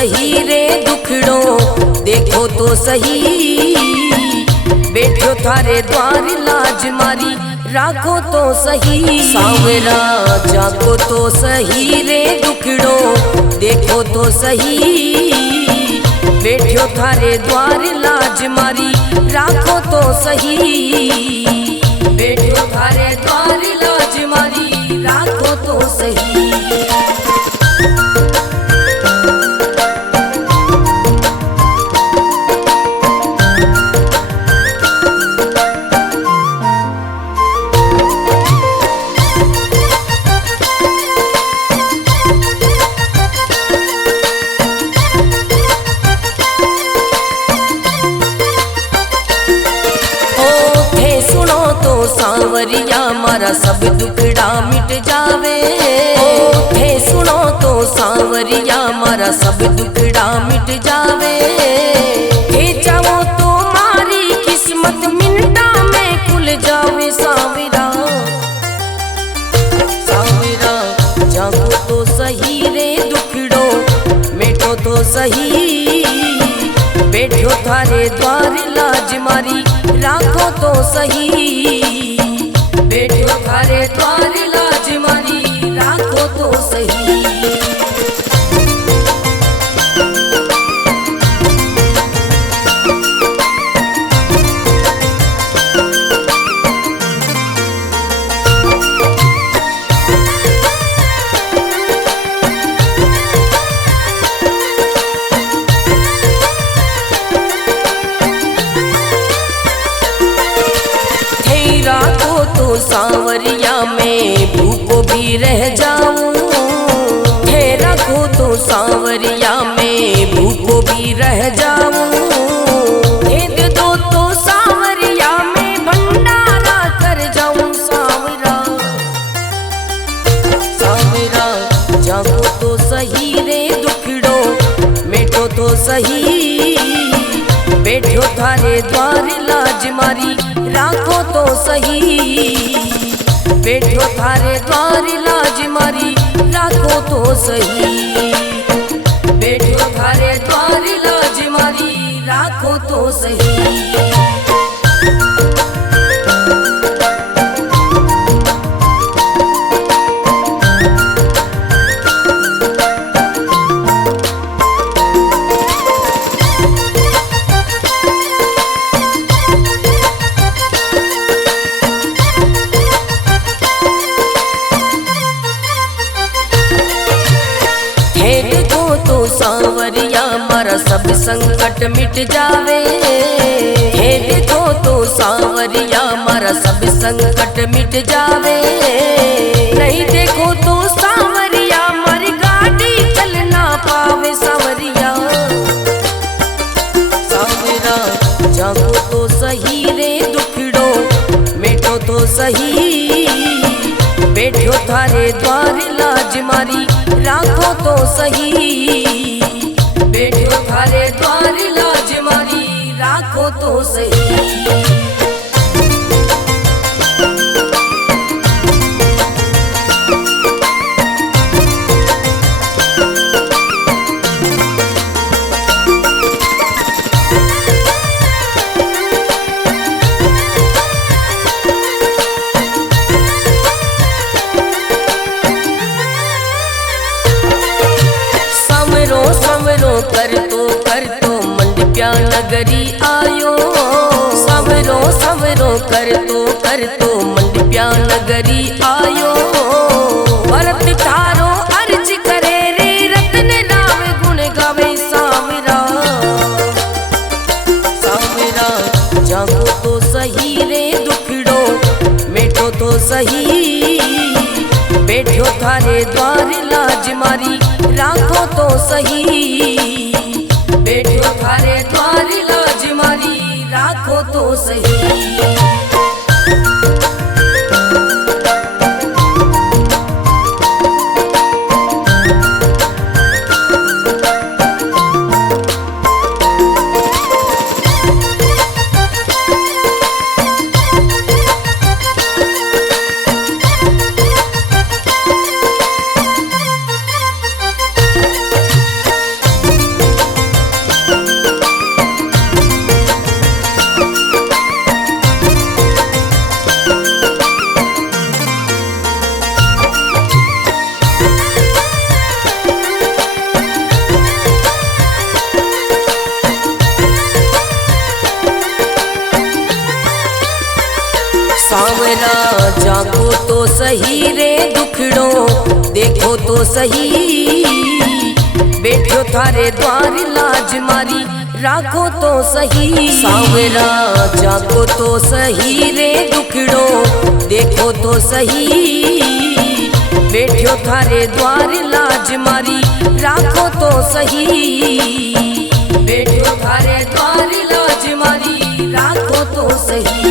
सही रे दुखड़ो देखो तो सही, बैठो थारे द्वार लाज मारी राखो तो सही। सांवरा जाको तो सही रे दुखड़ो देखो तो सही, बैठो थारे द्वार लाज मारी राखो तो सही, बैठो थारे द्वार लाज मारी राखो तो सही। सांवरिया मारा सब दुखड़ा मिट जावे, थे सुनो तो सांवरिया मारा सब दुखड़ा मिट जावे। थे चाहो तो मारी किस्मत मिनटा में खुल जावे। सांवरा सांवरा जागो तो सही रे दुखड़ो मेटो तो सही, बैठो थारे द्वार लाज मारी राखो तो सही, बैठो थारे द्वार लाज मारी राखो तो सही। सांवरिया में भूखो भी रह जाऊं, थे रखो तो सांवरिया में भूखो भी रह जाऊं। दे दो तो सांवरिया में भंडारा कर जाऊं। सांवरा सांवरा जागो तो सही रे दुखड़ो मेटो तो सही, बैठो थारे द्वार लाज मारी राखो तो सही, बैठो थारे द्वार लाज मारी राखो तो सही, बैठो थारे द्वार लाज मारी राखो तो सही। सांवरिया मारा सब संकट मिट जावे, हे देखो तो सांवरिया मारा सब संकट मिट जावे। नहीं देखो तो सांवरिया मारी गाड़ी चल ना पावे। सांवरिया सांवरा जागो तो सही रे दुखड़ो मेटो तो सही, बैठो थारे द्वार लाज मारी राखो तो सही, बैठो थारे द्वार लाज मारी राखो तो सही। कर तो मंडप्या नगरी आयो। सवरो सवरो कर तो मंडप्या नगरी आयो। भरत थारो अर्ज करे रे रत्न नाम गुण गावे। सांवरा सांवरा जागो तो सही रे दुखड़ो मेटो तो सही, बैठो थारे द्वार लाज मारी राखो तो सही, बैठो थारे द्वार लाज मारी राखो तो सही। सांवरा जाको तो सही रे दुखड़ो देखो तो सही, बैठो थारे द्वार लाज मारी राखो तो सही। सांवरा जाको तो सही रे दुखड़ो देखो तो सही, बैठो थारे द्वार लाज मारी राखो तो सही, बैठो थारे द्वार लाज मारी राखो तो सही।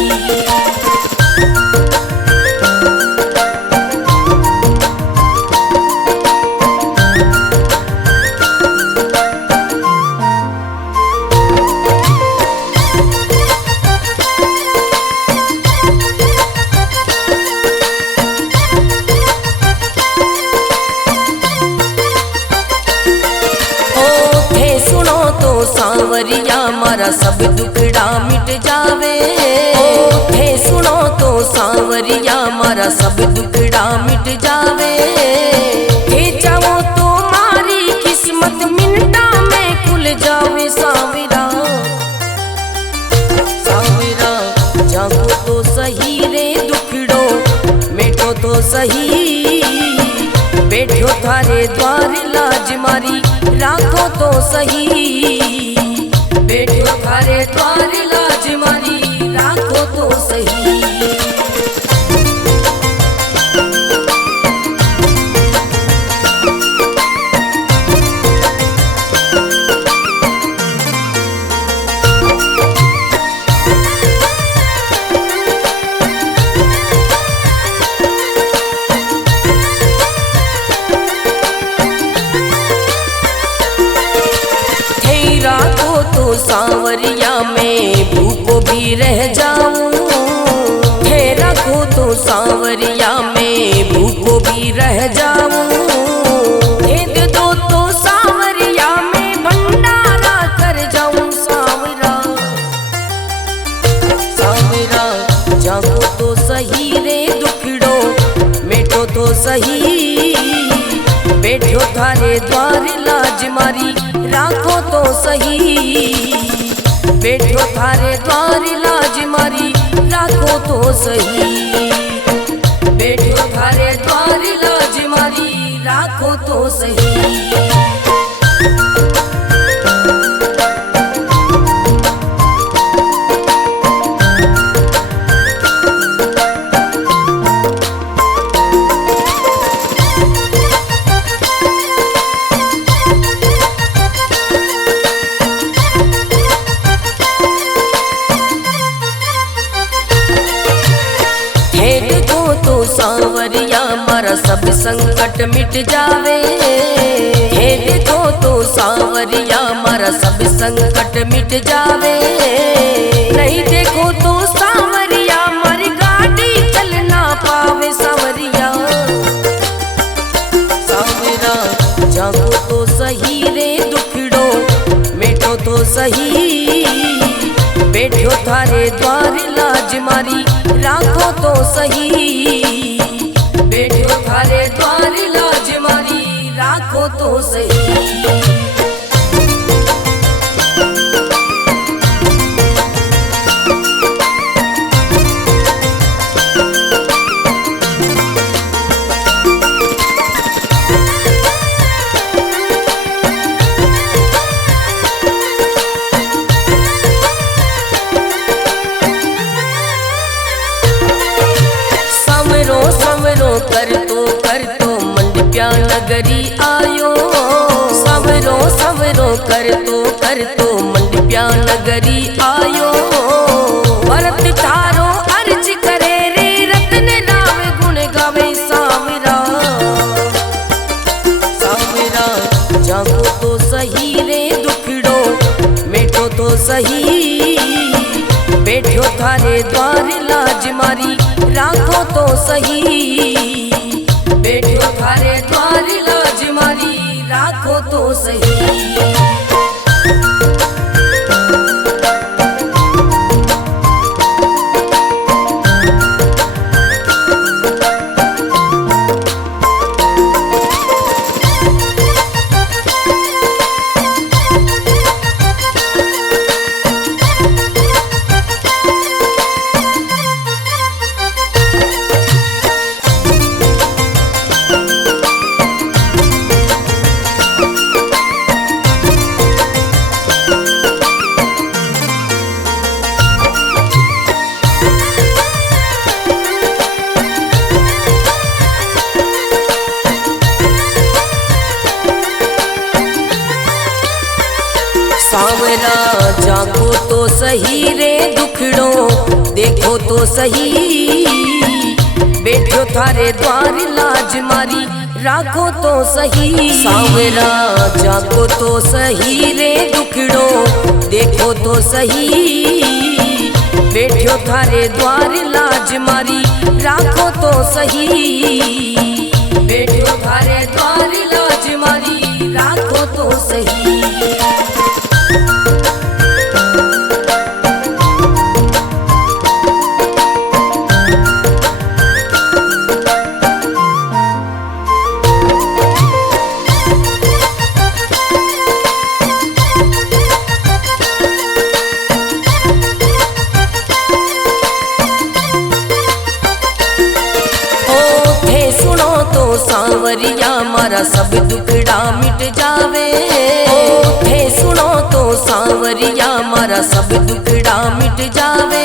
सांवरिया मारा सब दुखड़ा मिट जावे, थे सुनो तो सांवरिया मारा सब दुखड़ा मिट जावे, थे चाहो तो मारी किस्मत मिनटा में खुल जावे। सांवरा सांवरा जागो तो सही रे दुखड़ो मेटो तो सही, बैठो थारे द्वार लाज मारी राखो तो सही, बैठो थारे द्वार लाज मारी राखो तो सही। सांवरिया में भूखो भी रह जाऊं, थे रखो तो सांवरिया में भूखो भी रह जाऊं, दे दो तो सांवरिया में भंडारा कर जाऊं। सांवरा सांवरा जागो तो सही रे दुखड़ो मेटो तो सही, बैठो थारे द्वार लाज मारी राखो तो सही, बैठो थारे द्वार लाज मारी राखो तो सही, बैठो थारे द्वार लाज मारी राखो तो सही। सांवरिया मारा सब संकट मिट जावे, हे देखो तो सांवरिया मारा सब संकट मिट जावे, नहीं देखो तो सांवरिया मारी गाड़ी चल ना पावे। सांवरिया सांवरा जागो तो सही रे दुखड़ो मेटो तो सही, बैठो थारे द्वार लाज मारी राखो तो सही, बैठो थारे द्वार लाज मारी राखो तो सही। कर तो मंडप्या नगरी आयो, सवरो सवरो कर तो मंडप्या नगरी आयो, भरत थारो अर्ज करे रे रत्न राम गुण गावे। सांवरा सांवरा जागो तो सही रे दुखड़ो मेटो तो सही, बैठो थारे द्वार लाज मारी राखो तो सही, बैठो थारे द्वार लाज मारी राखो तो सही। सही रे दुखड़ो देखो तो सही, बैठो थारे द्वार लाज मारी राखो तो सही। सांवरा जागो तो सही रे दुखड़ो देखो तो सही, बैठो थारे द्वार लाज मारी राखो तो सही। बैठो थारे द्वार लाज मारी राखो तो सही। सांवरिया मारा सब दुखड़ा मिट जावे, थे सुनो तो सांवरिया मारा सब दुखड़ा मिट जावे।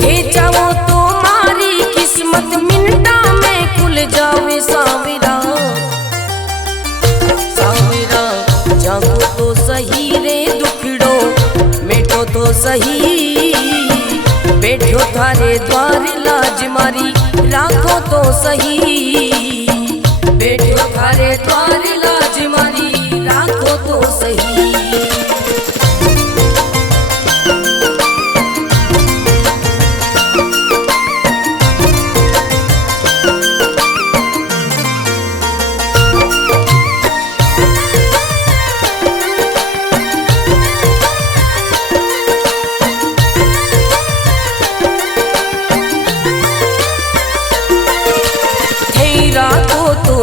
थे चाहो तो मारी किस्मत मिनटा में खुल जावे। सांवरा सांवरा जागो तो सही रे दुखड़ो मिटो तो सही, बैठो थारे द्वार लाज मारी राखो तो सही। बैठो थारे द्वार लाज मारी राखो तो सही।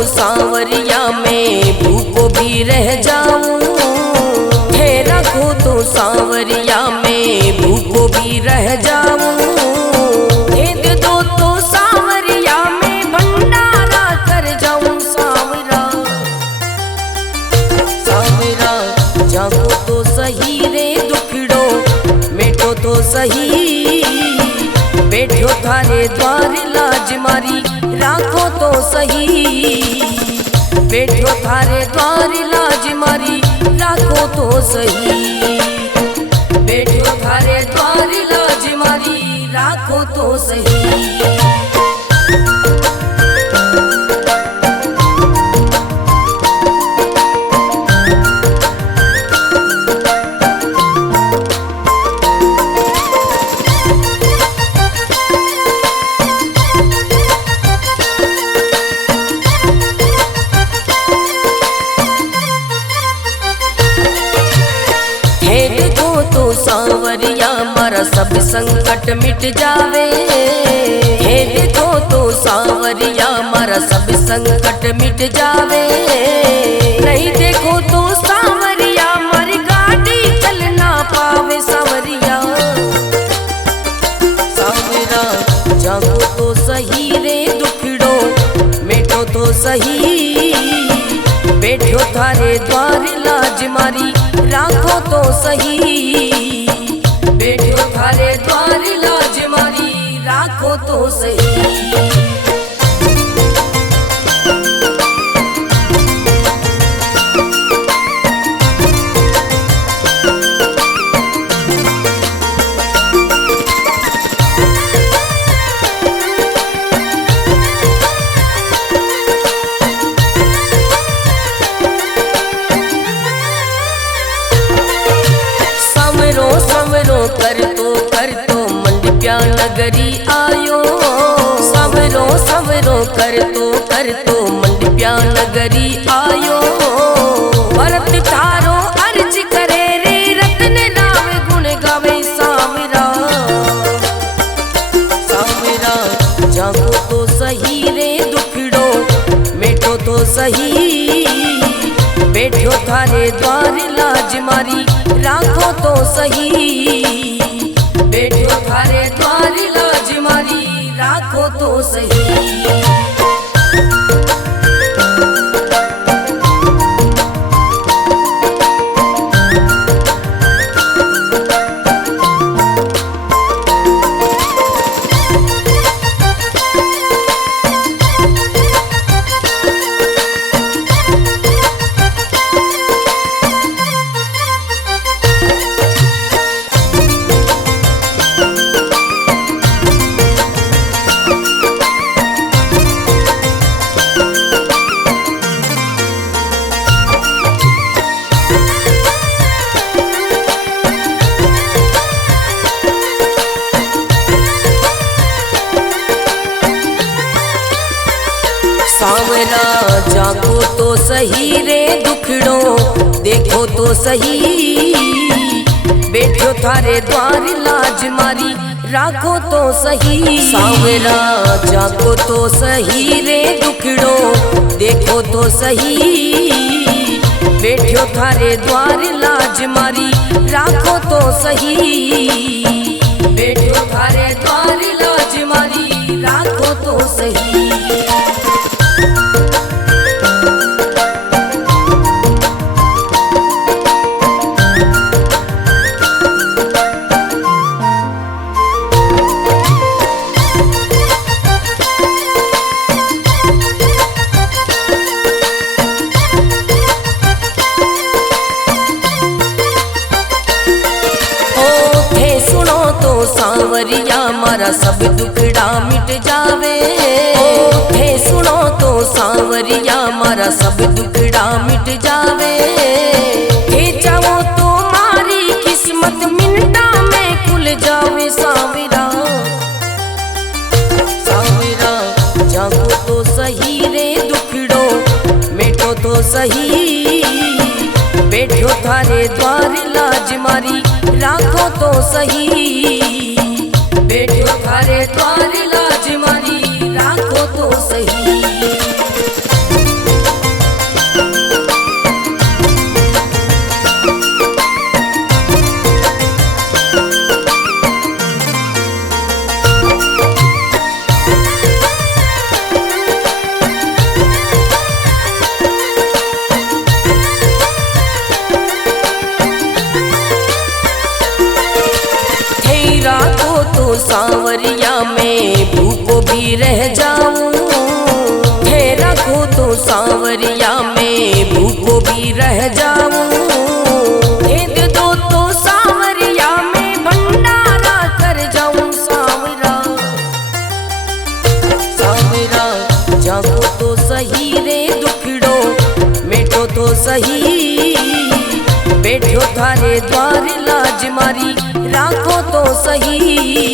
सांवरिया में भूखो भी रह जाऊं, थे रखो तो सांवरिया में भूखो भी रह जाऊं। थे दे दो तो सांवरिया में भंडारा कर जाऊं। सांवरा सांवरा जागो तो सही रे दुखड़ो मिटो तो सही, बैठो थारे द्वार लाज मारी राखो तो सही। बैठो थारे द्वार लाज मारी राखो तो सही। बैठो थारे द्वार लाज मारी राखो तो सही। सांवरिया मारा सब संकट मिट जावे। हे देखो तो सांवरिया मारा सब संकट मिट जावे। नहीं देखो तो सांवरिया मारी गाड़ी चल ना पावे। सांवरिया सांवरा जागो तो सही रे दुखड़ो मिटो तो सही, बैठो थारे द्वार लाज मारी राखो तो सही। बैठो थारे द्वार लाज मारी राखो तो सही। कर तो मंडप्या नगरी आयो। सवरो सवरो कर तो मंडप्या नगरी आयो। भरत थारो अर्ज करे रे रत्न नाम गुण गावे। सांवरा सांवरा जागो तो सही रे दुखड़ो मिटो तो सही, बैठो थारे द्वार लाज मारी राखो तो सही। बैठो थारे द्वार लाज मारी राखो तो सही। जागो तो सही रे दुखड़ो देखो तो सही, बैठो थारे द्वार लाज मारी राखो तो सही। सांवरा जागो तो सही रे दुखड़ो देखो तो सही, बैठो थारे द्वार लाज मारी राखो तो सही, बैठो थारे द्वार लाज मारी राखो तो सही। सांवरिया मारा सब दुखड़ा मिट जावे, थे सुनो तो सांवरिया मारा सब दुखड़ा मिट जावे, थे चाहो तो मारी किस्मत मिनटा में खुल जावे। सांवरा सांवरा जागो तो सही रे दुखड़ो मिटो तो सही, बैठो थारे द्वार लाज मारी राखो तो सही, बैठो थारे द्वार लाज मारी राखो तो सही। सांवरिया में भूखो भी रह जाऊं, थे रखो तो सांवरिया में भूखो भी रह जाऊं, भेद दो तो सांवरिया में भंडारा कर जाऊं। सांवरा सांवरा जागो तो सही रे दुखड़ो मिटो तो सही, बैठो थारे द्वार लाज मारी राखो तो सही,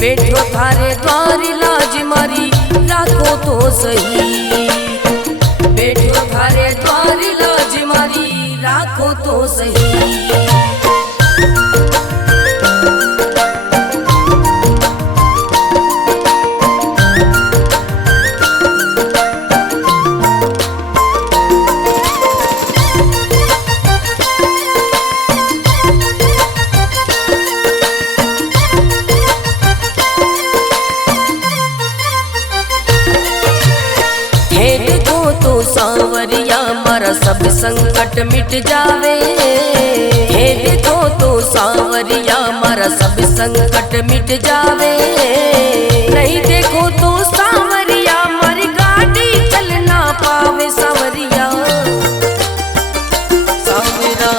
बैठो थारे द्वार लाज मारी राखो तो सही, बैठो थारे द्वार लाज मारी राखो तो सही। सांवरिया मारा सब संकट मिट जावे, हे देखो तो सांवरिया मारा सब संकट मिट जावे, नहीं देखो तो सांवरिया मारी गाड़ी चल ना पावे। सांवरिया सांवरा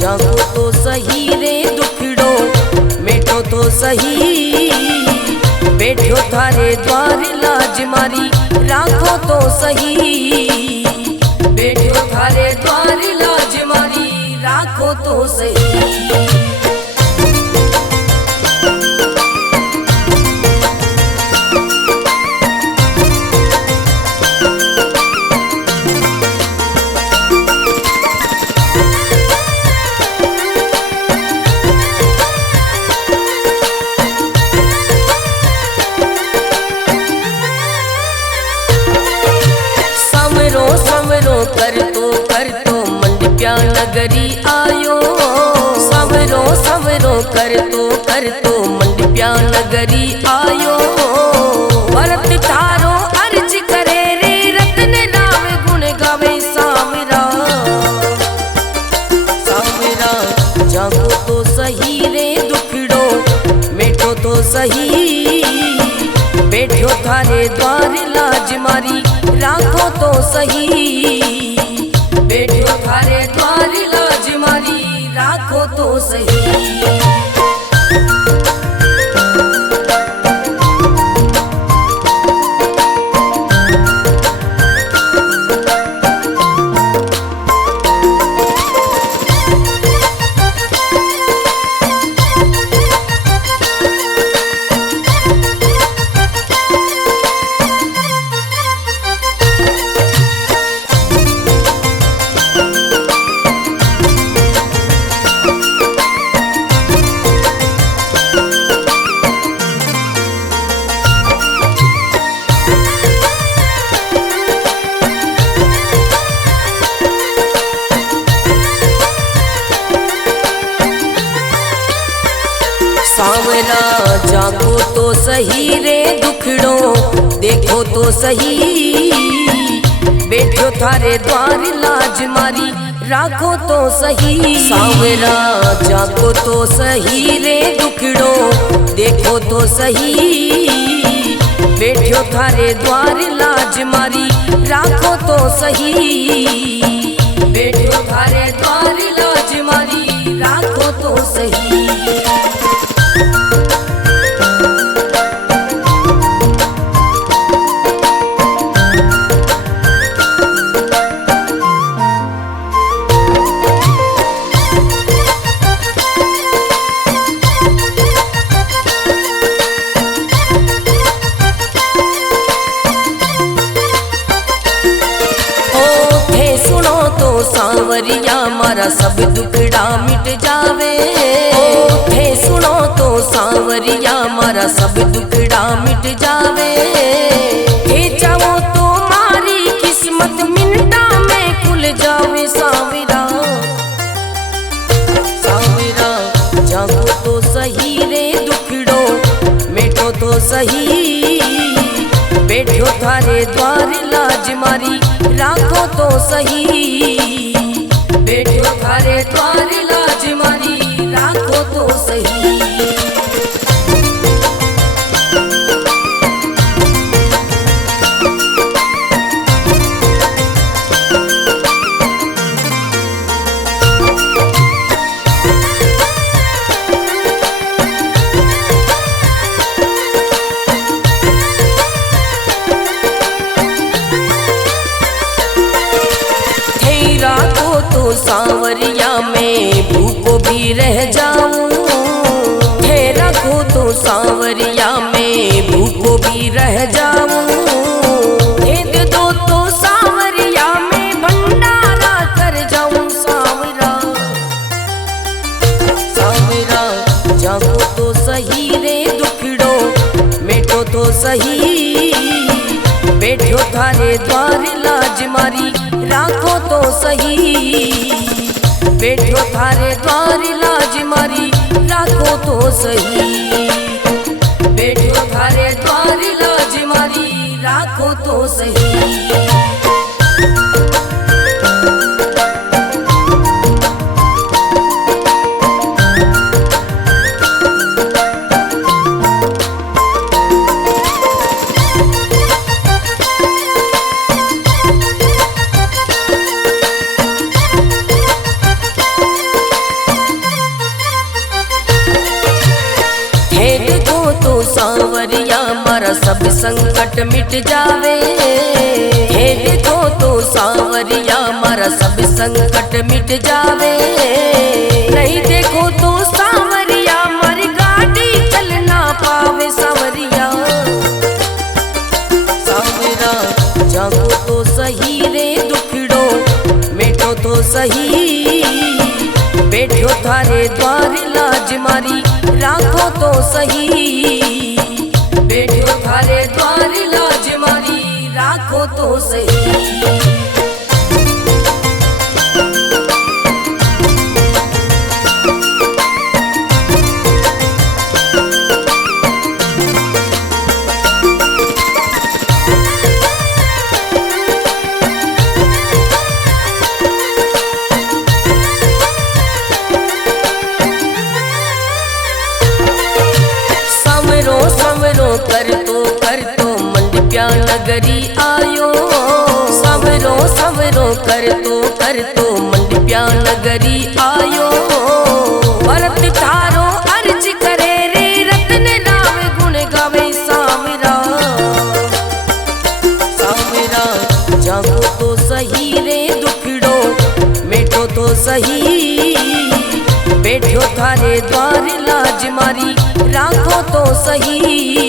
जागो तो सही रे दुखड़ो मिटो तो सही, बैठो थारे द्वार लाज मारी राखो तो सही, बैठो थारे द्वार लाज मारी राखो तो सही। कर तो मंडप्या नगरी आयो, सवरो सवरो कर तो मंडप्या नगरी आयो, भरत थारो अर्ज करे रे रतन राम गुण गावे। सांवरा सांवरा जागो तो सही रे दुखड़ो मिटो तो सही, बैठो थारे द्वार लाज मारी राखो तो सही, बैठो थारे द्वार लाज मारी राखो तो सही। जाको तो सही रे दुखड़ो देखो तो सही, बैठो थारे द्वार लाज मारी राखो तो सही। सांवरा जाको तो सही रे दुखड़ो देखो तो सही, बैठो थारे द्वार लाज मारी राखो तो सही, बैठो थारे द्वार लाज मारी राखो तो सही। सांवरिया मारा सब दुखड़ा मिट जावे, थे सुनो तो सांवरिया मारा सब दुखड़ा मिट जावे, थे चाहो तो मारी किस्मत मिनटा में खुल जावे। सांवरा सांवरा जागो तो सही रे दुखड़ो मिटो तो सही, बैठो थारे द्वार लाज मारी राखो तो सही, बैठो थारे द्वार लाज मारी राखो तो सही। सांवरिया में भूखो भी रह जाऊं, थे रखो तो सांवरिया में भूखो भी रह जाऊं, दे दो तो सांवरिया में भंडारा कर जाऊं। सांवरा सांवरा जागो तो सही रे दुखड़ो मिटो तो सही, बैठो थारे द्वार लाज मारी राखो तो सही, बैठो थारे द्वार लाज मारी राखो तो सही, बैठो थारे द्वार लाज मारी राखो तो सही। सांवरिया मारा सब संकट मिट जावे, हे देखो तो सांवरिया मारा सब संकट मिट जावे, नहीं देखो तो सांवरिया मारी गाड़ी चल ना पावे। सांवरिया सांवरा जागो तो सही रे दुखड़ो मिटो तो सही, बैठो थारे द्वार लाज मारी राखो तो सही, बैठो थारे द्वार लाज मारी राखो तो सही। कर तो मंडप्या नगरी आयो, सवरो सवरो कर तो मंडप्या नगरी आयो, भरत थारो अर्ज करे रे रतन नाम गुण गावे। सांवरा सांवरा जागो तो सही रे दुखड़ो मिटो तो सही, बैठो थारे द्वार लाज मारी राखो तो सही,